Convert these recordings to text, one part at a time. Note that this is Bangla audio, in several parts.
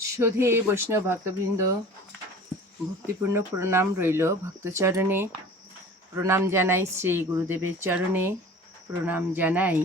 সুধী বৈষ্ণব ভক্তবৃন্দ ভক্তিপূর্ণ প্রণাম রইল ভক্তচরণে প্রণাম জানাই শ্রী গুরুদেবের চরণে প্রণাম জানাই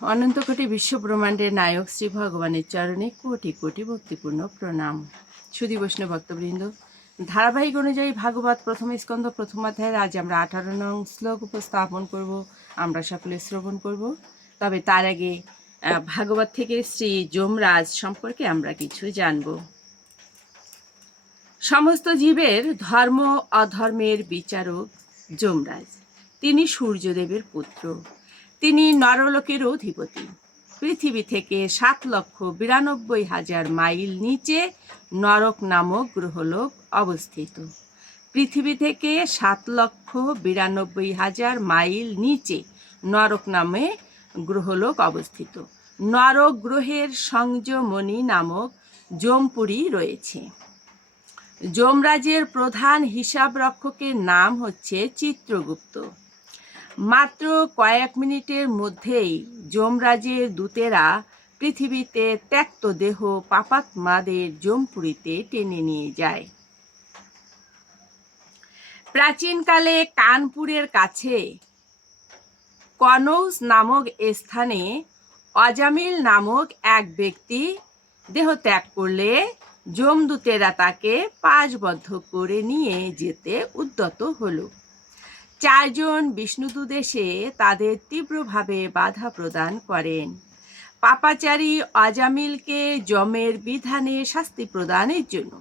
অনন্ত কোটি বিশ্ব ব্রহ্মাণ্ডের নায়ক শ্রী ভগবানের চরণে কোটি কোটি ভক্তিপূর্ণ প্রণাম সুধী বৈষ্ণব ভক্তবৃন্দ ধারাবাহিক অনুযায়ী ভাগবত প্রথম স্কন্ধ প্রথম অধ্যায়ের আজ আমরা আঠারো নং শ্লোক উপস্থাপন করব, আমরা সকলে শ্রবণ করব। তবে তার আগে ভাগবত থেকে শ্রী যমরাজ সম্পর্কে আমরা কিছু জানব। সমস্ত জীবের ধর্ম অধর্মের বিচারক যমরাজ। তিনি সূর্যদেবের পুত্র। তিনি নরলোকের অধিপতি। পৃথিবী থেকে সাত লক্ষ বিরানব্বই হাজার মাইল নিচে নরক নামক গ্রহলোক অবস্থিত। পৃথিবী থেকে সাত লক্ষ বিরানব্বই হাজার মাইল নিচে নরক নামে গ্রহলোক অবস্থিত। নরক গ্রহের সংযমণি নামক জমপুরি রয়েছে। যমরাজের প্রধান হিসাব রক্ষকের নাম হচ্ছে চিত্রগুপ্ত। মাত্র কয়েক মিনিটের মধ্যেই যমরাজের দূতেরা পৃথিবীতে ত্যক্ত দেহ পাপাত্মাদের জমপুরিতে টেনে নিয়ে যায়। প্রাচীনকালে কানপুরের কাছে কনৌজ নামক স্থানে অজামিল নামক এক ব্যক্তি দেহ ত্যাগ করলে যমদূতেরা তাকে পাশবদ্ধ করে নিয়ে যেতে উদ্যত হলো। চারজন বিষ্ণুদূত এসে তাদের তীব্রভাবে বাধা প্রদান করেন। পাপাচারী অজামিলকে যমের বিধানে শাস্তি প্রদানের জন্য।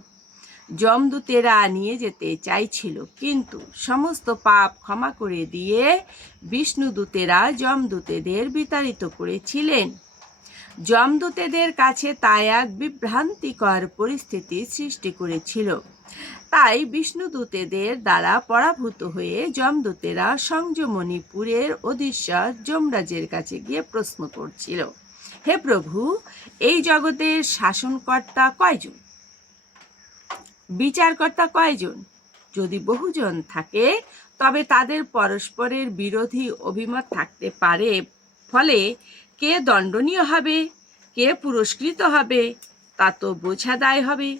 যমদূতেরা নিয়ে যেতে চাইছিল। কিন্তু সমস্ত পাপ ক্ষমা করে দিয়ে বিষ্ণুদূতেরা যমদূতেদের বিতাড়িত করেছিলেন। যমদূতেদের কাছে তা এক বিভ্রান্তিকর পরিস্থিতি সৃষ্টি করেছিল। তাই বিষ্ণুদূতেদের দ্বারা পরাভূত হয়ে যমদূতেরা সংযমণিপুরের অধীশ্বর যমরাজের কাছে গিয়ে প্রশ্ন করছিল, হে প্রভু, এই জগতের শাসনকর্তা কয়জন? বিচারকর্তা কয়জন? যদি বহুজন থাকে, তবে তাদের পরস্পরের বিরোধী অভিমত থাকতে পারে। ফলে কে দণ্ডনীয় হবে, কে পুরস্কৃত হবে, তা তো বোঝা দায় হবে।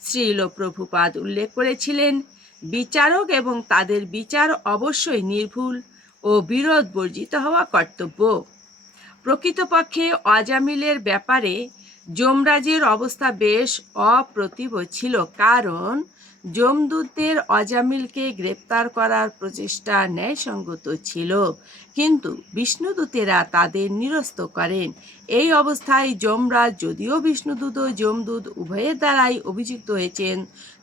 শ্রীল প্রভুপাদ উল্লেখ করেছিলেন, বিচারক এবং তাদের বিচার অবশ্যই নির্ভুল ও বিরোধ বর্জিত হওয়া কর্তব্য। প্রকৃতপক্ষে অজামিলের ব্যাপারে যমরাজের অবস্থা বেশ অপ্রতিভ ছিল, কারণ যমদূতদের অজামিলকে গ্রেপ্তার করার প্রচেষ্টা ন্যায়সঙ্গত ছিল। কিন্তু বিষ্ণুদূতেরা তাদের নিরস্ত করেন। এই অবস্থায় যমরাজ যদিও বিষ্ণুদূত ও যমদূত উভয়ের দ্বারাই অভিযুক্ত হয়েছেন,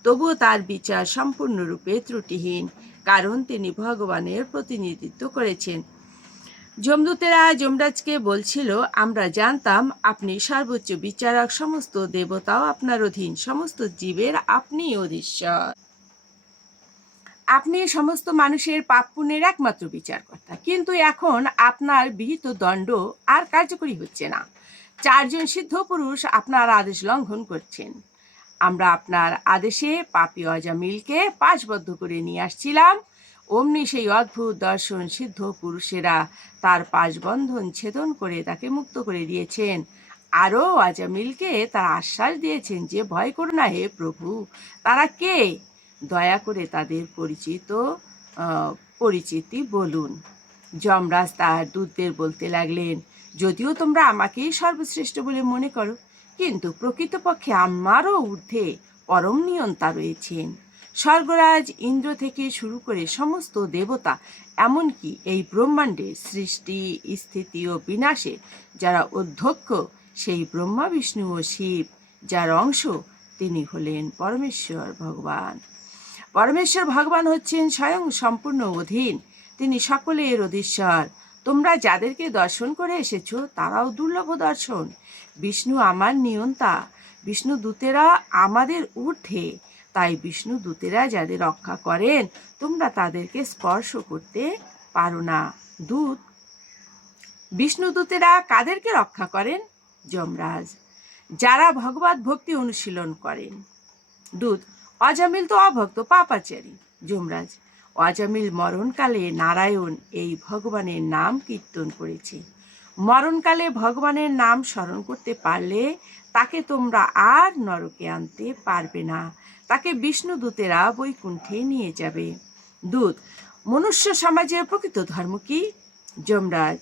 তবুও তার বিচার সম্পূর্ণরূপে ত্রুটিহীন, কারণ তিনি ভগবানের প্রতিনিধিত্ব করেছেন। যমদূতেরা যমরাজকে বলছিল, আমরা জানতাম আপনি সর্বোচ্চ বিচারক, সমস্ত দেবতাও আপনার অধীন, সমস্ত জীবের আপনি অধীশ্বর আপনি সমস্ত মানুষের পাপ পুণ্যের একমাত্র বিচারকর্তা। কিন্তু এখন আপনার বিহিত দণ্ড আর কার্যকরী হচ্ছে না। চারজন সিদ্ধ পুরুষ আপনার আদেশ লঙ্ঘন করছেন। আমরা আপনার আদেশে পাপি অজামিলকে পাশবদ্ধ করে নিয়ে আসছিলাম। অমনি সেই অদ্ভুত দর্শন সিদ্ধ পুরুষেরা তার পাশবন্ধন ছেদন করে তাকে মুক্ত করে দিয়েছেন। আরও আজামিলকে তার আশ্বাস দিয়েছেন যে, ভয় করো না হে প্রভু, তারা কে? দয়া করে তাদের পরিচিত পরিচিতি বলুন। যমরাজ তার দূতদের বলতে লাগলেন, যদিও তোমরা আমাকেই সর্বশ্রেষ্ঠ বলে মনে করো, কিন্তু প্রকৃতপক্ষে আমারও ঊর্ধ্বে পরম নিয়ন্তা রয়েছেন। স্বর্গরাজ ইন্দ্র থেকে শুরু করে সমস্ত দেবতা, এমনকি এই ব্রহ্মাণ্ডের সৃষ্টি, স্থিতি ও বিনাশে যারা অধ্যক্ষ, সেই ব্রহ্মা, বিষ্ণু ও শিব, যার অংশ তিনি হলেন পরমেশ্বর ভগবান। পরমেশ্বর ভগবান হচ্ছেন স্বয়ং সম্পূর্ণ অধীন। তিনি সকলের অধীশ্বর। তোমরা যাদেরকে দর্শন করে এসেছ, তারাও দুর্লভ দর্শন। বিষ্ণু আমার নিয়ন্তা। বিষ্ণু দূতেরা আমাদের ঊর্ধ্বে। তাই বিষ্ণু দূতেরা যাদের রক্ষা করেন, তোমরা তাদেরকে স্পর্শ করতে পারো না। দূত বিষ্ণু দূতেরা কাদেরকে রক্ষা করেন? যমরাজ। যারা ভগবত ভক্তি অনুশীলন করেন। দূত অজামিল তো অভক্ত পাপাচারী। যমরাজ অজামিল মরণকালে নারায়ণ এই ভগবানের নাম কীর্তন করেছে। মরণকালে ভগবানের নাম স্মরণ করতে পারলে তাকে তোমরা আর নরকে আনতে পারবে না। তাকে বিষ্ণু দূতেরা বৈকুণ্ঠে নিয়ে যাবে। দূত, মনুষ্য সমাজের প্রকৃত ধর্ম কি? যমরাজ,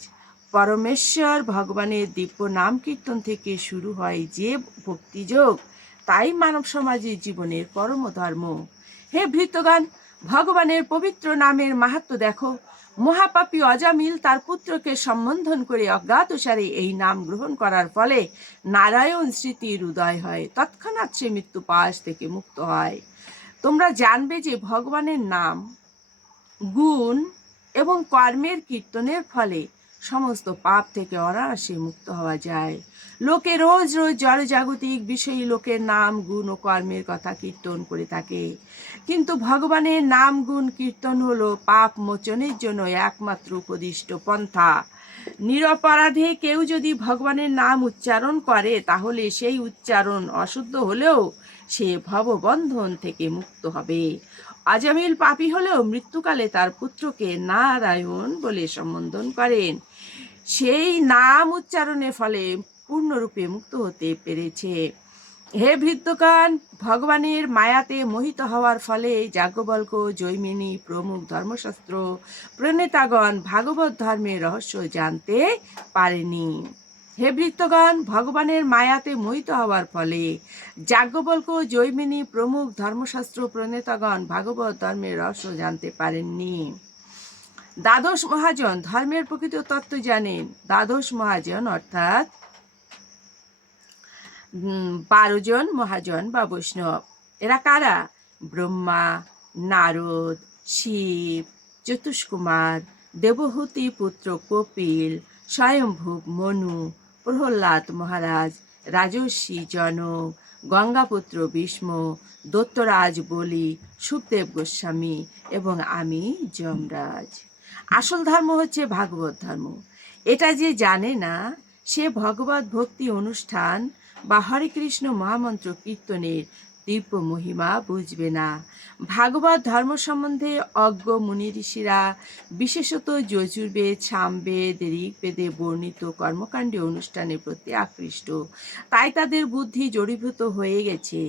পরমেশ্বর ভগবানের দিব্য নাম কীর্তন থেকে শুরু হয় যে ভক্তিযোগ তাই মানব সমাজের জীবনের পরম ধর্ম। হে ভৃতগান ভগবানের পবিত্র নামের মাহাত্ম দেখো। মহাপাপী অজামিল তার পুত্রকে সম্বন্ধন করে অজ্ঞাতসারে এই নাম গ্রহণ করার ফলে নারায়ণ স্মৃতির উদয় হয়। তৎক্ষণাৎ সে মৃত্যু পাশ থেকে মুক্ত হয়। তোমরা জানবে যে ভগবানের নাম, গুণ এবং কর্মের কীর্তনের ফলে সমস্ত পাপ থেকে অনায়াসে মুক্ত হওয়া যায়। লোকে রোজ রোজ জড়জাগতিক বিষয়ী লোকের নাম, গুণ ও কর্মের কথা কীর্তন করে থাকে। কিন্তু ভগবানের নাম, গুণ, কীর্তন হলো পাপ মোচনের জন্য একমাত্র উপদিষ্ট পন্থা। নিরপরাধে কেউ যদি ভগবানের নাম উচ্চারণ করে, তাহলে সেই উচ্চারণ অশুদ্ধ হলেও সে ভববন্ধন থেকে মুক্ত হবে। আজামিল পাপী হলেও মৃত্যুকালে তার পুত্রকে নারায়ণ বলে সম্বোধন করেন। সেই নাম উচ্চারণের ফলে পূর্ণরূপে মুক্ত হতে পেরেছে। হে বৃদ্ধকান ভগবানের মায়াতে মোহিত হওয়ার ফলে যাজ্ঞবল্ক জৈমিনী, প্রমুখ ধর্মশাস্ত্র, প্রণেতাগণ ভাগবত ধর্মের রহস্য জানতে পারেনি। হে বৃত্তগণ ভগবানের মায়াতে মোহিত হওয়ার ফলে। যাজ্ঞবল্ক জৈমিনী প্রমুখ ধর্মশাস্ত্র প্রণেতাগণ ভাগবত ধর্মের রহস্য জানতে পারেননি। দ্বাদশ মহাজন ধর্মের প্রকৃত তত্ত্ব জানেন। দ্বাদশ মহাজন অর্থাৎ বারো জন মহাজন বা বৈষ্ণব। এরা কারা? ব্রহ্মা, নারদ, শিব, চতুষ্কুমার, দেবহূতি পুত্র কপিল স্বয়ংভূব মনু প্রহ্লাদ মহারাজ রাজস্বী জনক, গঙ্গাপুত্র ভীষ্ম, দত্তরাজ বলি, সুখদেব গোস্বামী এবং আমি যমরাজ। আসল ধর্ম হচ্ছে ভাগবত ধর্ম। এটা যে জানে না, সে ভগবত ভক্তি অনুষ্ঠান বা হরে কৃষ্ণ মহামন্ত্র কীর্তনের দিব্য মহিমা বুঝবে না। ভাগবত ধর্ম সম্বন্ধে অজ্ঞ মুনি ঋষিরা, বিশেষত যজুর্বেদ সামবেদ ঋগ্বেদে বর্ণিত কর্মকাণ্ডে অনুষ্ঠানের প্রতি আকৃষ্ট। তাই তাদের বুদ্ধি জড়ীভূত হয়ে গেছে।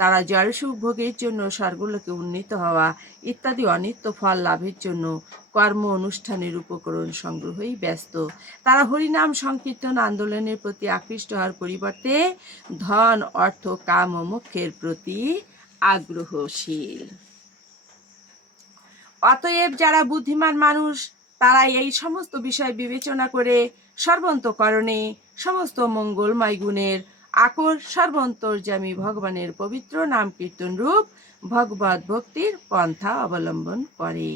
তারা জলসুখ ভোগের জন্য স্বর্গলোকে উন্নীত হওয়া ইত্যাদি অনিত্য ফল লাভের জন্য কর্ম অনুষ্ঠানের উপকরণ সংগ্রহেই ব্যস্ত। তারা হরিনাম সংকীর্তন আন্দোলনের প্রতি আকৃষ্ট হওয়ার পরিবর্তে ধন, অর্থ, কাম ও মোক্ষের প্রতি আগ্রহশীল। অতএব যারা বুদ্ধিমান মানুষ তারা এই সমস্ত বিষয় বিবেচনা করে সর্বন্তকরণে সমস্ত মঙ্গলময় গুণের আকর সর্বন্তর্যামী ভগবানের পবিত্র নাম কীর্তন রূপ ভগবত ভক্তির পন্থা অবলম্বন করে।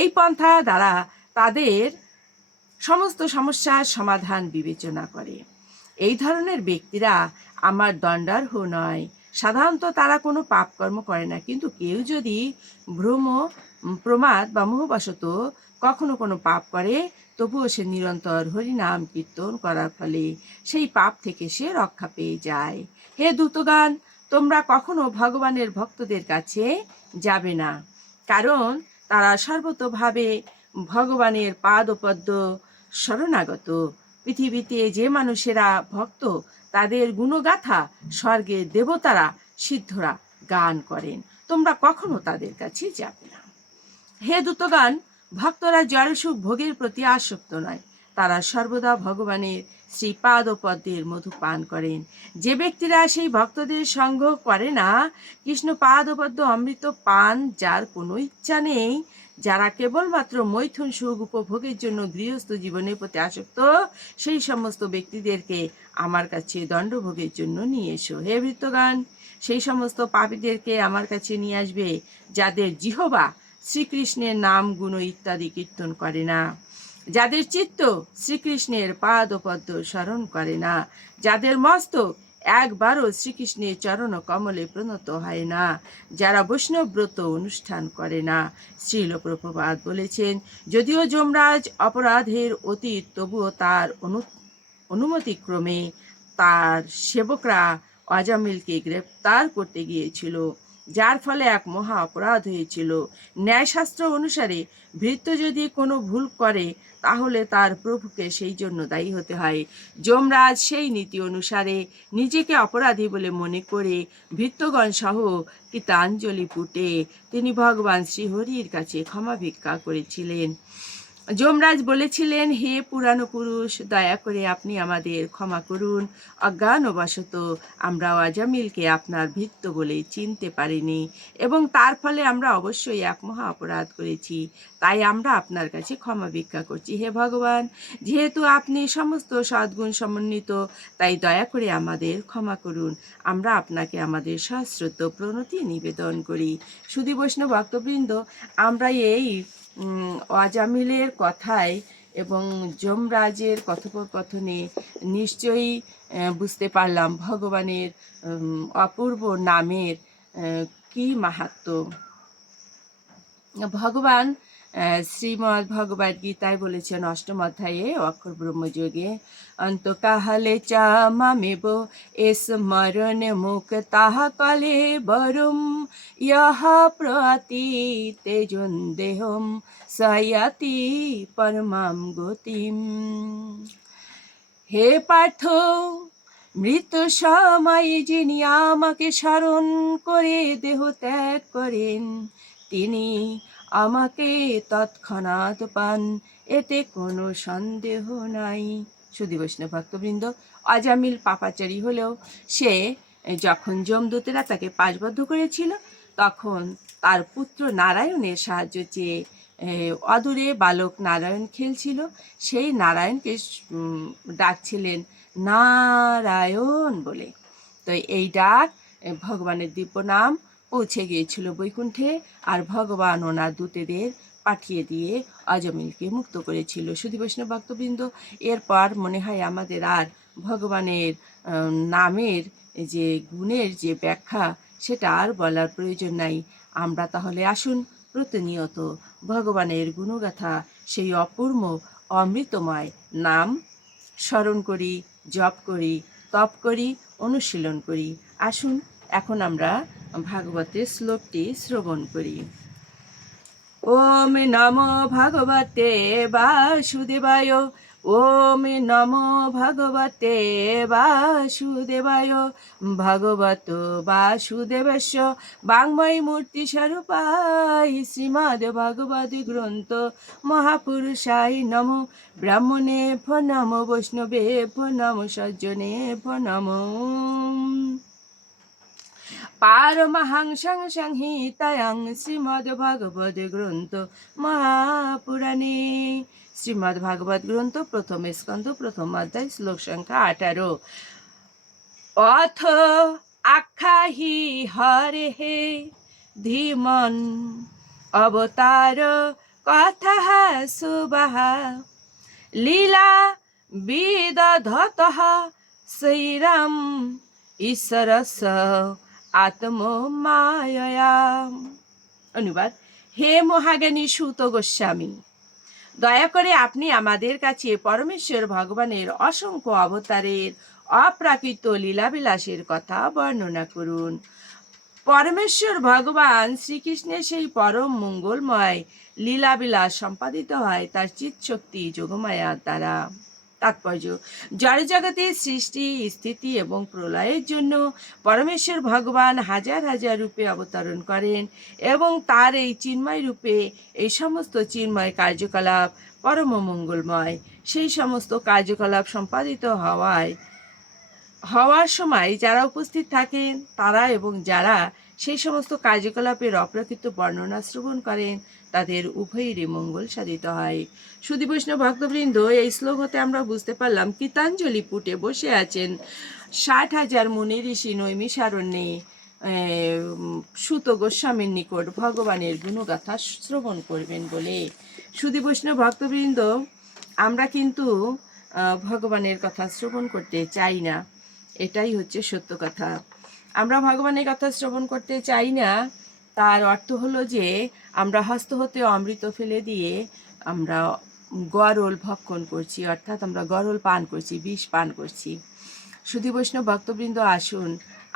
এই পন্থা দ্বারা তাদের সমস্ত সমস্যার সমাধান বিবেচনা করে। এই ধরনের ব্যক্তিরা আমার দণ্ডার্হ নয়। সাধারণত তারা কোনো পাপকর্ম করে না, কিন্তু কেউ যদি ভ্রম, প্রমাদ বা মোহবশত কখনো কোনো পাপ করে তবুও সে নিরন্তর হরিনাম কীর্তন করার ফলে সেই পাপ থেকে সে রক্ষা পেয়ে যায়। হে দূতগান তোমরা কখনো ভগবানের ভক্তদের কাছে যাবে না, কারণ তারা সর্বতভাবে ভগবানের পাদপদ্ম শরণাগত। পৃথিবীতে যে মানুষেরা ভক্ত, তাদের গুণগাথা স্বর্গের দেবতারা সিদ্ধরা গান করেন। তোমরা কখনো তাদের কাছে যাবে না। হে দূতগান ভক্তরা জড়সুখ ভোগের প্রতি আসক্ত নয়। তারা সর্বদা ভগবানের শ্রীপাদ ও পদ্মের মধু পান করেন। যে ব্যক্তিরা সেই ভক্তদের সঙ্গ করে না কৃষ্ণ পাদ পদ্ম অমৃত পান যার কোনো ইচ্ছা নেই। যারা কেবলমাত্র মৈথুন সুখ উপভোগের জন্য গৃহস্থ জীবনের প্রতি আসক্ত, সেই সমস্ত ব্যক্তিদেরকে আমার কাছে দণ্ডভোগের জন্য নিয়ে এসো। হে বৃত্তগান সেই সমস্ত পাপীদেরকে আমার কাছে নিয়ে আসবে যাদের জিহবা শ্রীকৃষ্ণের নাম গুণ ইত্যাদি কীর্তন করে না। যাদের চিত্ত শ্রীকৃষ্ণের পাদ পদ্ম স্মরণ করে না। যাদের মস্তক একবারও শ্রীকৃষ্ণের চরণ কমলে প্রণত হয় না। যারা বৈষ্ণব ব্রত অনুষ্ঠান করে না। শ্রীল প্রভুপাদ বলেছেন, যদিও যমরাজ অপরাধের অতীত, তবুও তার অনু, অনুমতিক্রমে তার সেবকরা অজামিলকে গ্রেপ্তার করতে গিয়েছিল। যার ফলে এক মহা অপরাধ হয়েছিল। ন্যায়শাস্ত্র অনুসারে ভৃত্য যদি কোনো ভুল করে, তাহলে তার প্রভুকে সেই জন্য দায়ী হতে হয়। যমরাজ সেই নীতি অনুসারে নিজেকে অপরাধী বলে মনে করে ভৃত্যগণ সহ কীতাঞ্জলি পুটে তিনি ভগবান শ্রীহরির কাছে ক্ষমা ভিক্ষা করেছিলেন। যমরাজ বলেছিলেন, হে পুরানো পুরুষ, দয়া করে আপনি আমাদের ক্ষমা করুন। অজ্ঞানবশত আমরা অজামিলকে আপনার ভিত্ত বলে চিনতে পারিনি এবং তার ফলে আমরা অবশ্যই এক মহা অপরাধ করেছি। তাই আমরা আপনার কাছে ক্ষমা ভিক্ষা করছি। হে ভগবান, যেহেতু আপনি সমস্ত সদ্গুণ সমন্বিত, তাই দয়া করে আমাদের ক্ষমা করুন। আমরা আপনাকে আমাদের সশ্রদ্ধ প্রণতি নিবেদন করি। সুদী বৈষ্ণব ভক্তবৃন্দ, আমরা এই অজামিলের কথায় এবং যমরাজের কথোপকথনে নিশ্চয়ই বুঝতে পারলাম ভগবানের অপূর্ব নামের কি মাহাত্ম্য ভগবান শ্রীমদ্ ভগবদ গীতায় বলেছেন, অষ্টম অধ্যায়ে অক্ষর ব্রহ্মযোগে অন্তকাহলে চা মামেব এস মরণ মুখ তাহা কলে বরুম, ইহা প্রতি তেজন দেহম, সয়াতি পরমাম গতিম। হে পার্থ, মৃত সময়ে যিনি আমাকে স্মরণ করে, দেহ ত্যাগ করেন, তিনি আমাকে তৎক্ষণাৎ পান, এতে কোনো সন্দেহ নাই। সুদী বৈষ্ণব ভক্তবৃন্দ, অজামিল পাপাচারী হলেও সে যখন যমদূতেরা তাকে পাশবদ্ধ করেছিল, তখন তার পুত্র নারায়ণের সাহায্য চেয়ে অদূরে বালক নারায়ণ খেলছিল। সেই নারায়ণকে ডাকছিলেন, নারায়ণ বলে। তো এই ডাক ভগবানের দিব্য নাম পৌঁছে গিয়েছিল বৈকুণ্ঠে আর ভগবান ওনার দূতেদের পাঠিয়ে দিয়ে অজমিলকে মুক্ত করেছিল। সুধী বৈষ্ণব ভক্তবৃন্দ, এরপর মনে হয় আমাদের আর ভগবানের নামের যে গুণের যে ব্যাখ্যা, সেটা আর বলার প্রয়োজন নাই। আমরা তাহলে আসুন, প্রতিনিয়ত ভগবানের গুণগাথা, সেই অপূর্ব অমৃতময় নাম স্মরণ করি, জপ করি, তপ করি, অনুশীলন করি। আসুন, এখন আমরা ভাগবতের শ্লোকটি শ্রবণ করি। ওম নম ভগবতে বাসুদেবায়, ওম নম ভগবতে বাসুদেবায়, ভগবত বাসুদেবস্য বাংময় মূর্তি স্বরূপাই শ্রীমদ ভগবত গ্রন্থ মহাপুরুষাই নম। ব্রাহ্মণে ফ নম, বৈষ্ণবে ফ নম, সজ্জনে ফ নম। পারমহাংসং সংহিতায়াং শ্রীমদ্ ভগবদ গ্রন্থ মহাপুরাণে শ্রীমদ্ ভাগবত গ্রন্থ প্রথম স্কন্ধ প্রথম অধ্যায় শ্লোক সংখ্যা আঠারো অথ আখ্যাহি হরে হে ধীমন অবতার কথা সুবাহা লীলা বিদধত শ্রীরাম ঈশ্বরস আত্মমায়া অনুবাদ, হে মহাজ্ঞানী সুত গোস্বামী, দয়া করে আপনি আমাদের কাছে পরমেশ্বর ভগবানের অসংখ্য অবতারের অপ্রাকৃত লীলাবিলাসের কথা বর্ণনা করুন। পরমেশ্বর ভগবান শ্রীকৃষ্ণের সেই পরম মঙ্গলময় লীলাবিলাস সম্পাদিত হয় তার চিৎশক্তি যোগমায়ার দ্বারা। তাৎপর্য। জড়জগতের সৃষ্টি, স্থিতি এবং প্রলয়ের জন্য পরমেশ্বর ভগবান হাজার হাজার রূপে অবতরণ করেন এবং তার এই চিন্ময় রূপে এই সমস্ত চিন্ময় কার্যকলাপ পরম মঙ্গলময়। সেই সমস্ত কার্যকলাপ সম্পাদিত হওয়ায়, হওয়ার সময় যারা উপস্থিত থাকেন, তারা এবং যারা সেই সমস্ত কার্যকলাপের অপ্রকৃত বর্ণনা শ্রবণ করেন তাদের উভয়েরই মঙ্গল সাধিত হয়। সুদী বৈষ্ণব ভক্তবৃন্দ এই শ্লোক হতে আমরা বুঝতে পারলাম কীতাঞ্জলি পুটে বসে আছেন ষাট হাজার মুনি ঋষি নৈমিষারণ্যে উম, সুত গোস্বামীর নিকট ভগবানের গুণগাথা শ্রবণ করবেন বলে। সুদী বৈষ্ণব ভক্তবৃন্দ আমরা কিন্তু ভগবানের কথা শ্রবণ করতে চাই না। এটাই হচ্ছে সত্য কথা। আমরা ভগবানের কথা শ্রবণ করতে চাই না। তার অর্থ হলো যে আমরা হস্ত হতে অমৃত ফেলে দিয়ে আমরা গরল ভক্ষণ করছি, অর্থাৎ আমরা গরল পান করছি, বিষ পান করছি। সুধী বৈষ্ণব ভক্তবৃন্দ আসুন,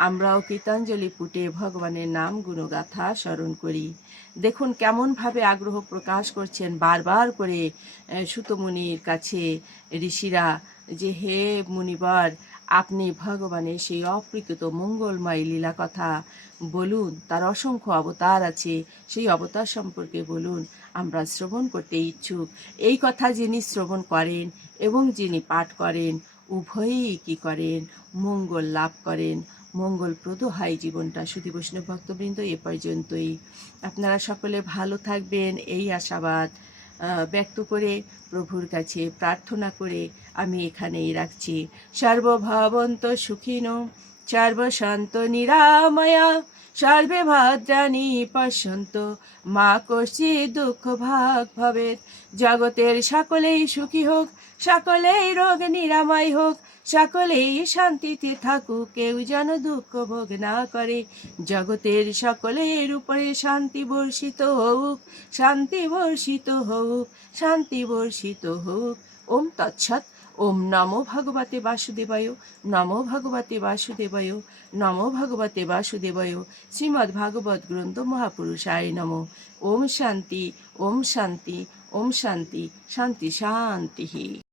আমরাও কীতাঞ্জলি পুটে ভগবানের নাম গুণগাথা স্মরণ করি। দেখুন কেমনভাবে আগ্রহ প্রকাশ করছেন বারবার করে সুতমুনির কাছে ঋষিরা যে, হে মুনিবর, আপনি ভগবানের সেই অপ্রকৃত মঙ্গলময় লীলা কথা বলুন, তার অসংখ্য অবতার আছে, সেই অবতার সম্পর্কে বলুন, আমরা শ্রবণ করতে ইচ্ছুক। এই কথা যিনি শ্রবণ করেন এবং যিনি পাঠ করেন, উভয়ই কি করেন? মঙ্গল লাভ করেন। মঙ্গলপ্রদ হয় জীবনটা শুধু বৈষ্ণব ভক্তবৃন্দ, এ পর্যন্তই। আপনারা সকলে ভালো থাকবেন, এই আশাবাদ ব্যক্ত করে প্রভুর কাছে প্রার্থনা করে আমি এখানেই রাখছি। সর্বভবন্ত সুখিনো সর্বশান্ত নিরাময়া, সর্বে ভদ্রাণী পশ্যন্ত মা কষি দুঃখ ভাগ ভবেত জগতের সকলেই সুখী হোক, সকলেই রোগ নিরাময় হোক, সকলেই শান্তিতে থাকুক, কেউ যেন দুঃখ ভোগ না করে। জগতের সকলের উপরে শান্তি বর্ষিত হোক, শান্তি বর্ষিত হোক, শান্তি বর্ষিত হোক। ওম তৎসৎ। ওম নমো ভগবতে বাসুদেবায়, নমো ভগবতে বাসুদেবায়, নমো ভগবতে বাসুদেবায় শ্রীমদ্ ভাগবত গ্রন্থ মহাপুরুষায় নম। ওম শান্তি ওম শান্তি ওম শান্তি শান্তি শান্তি।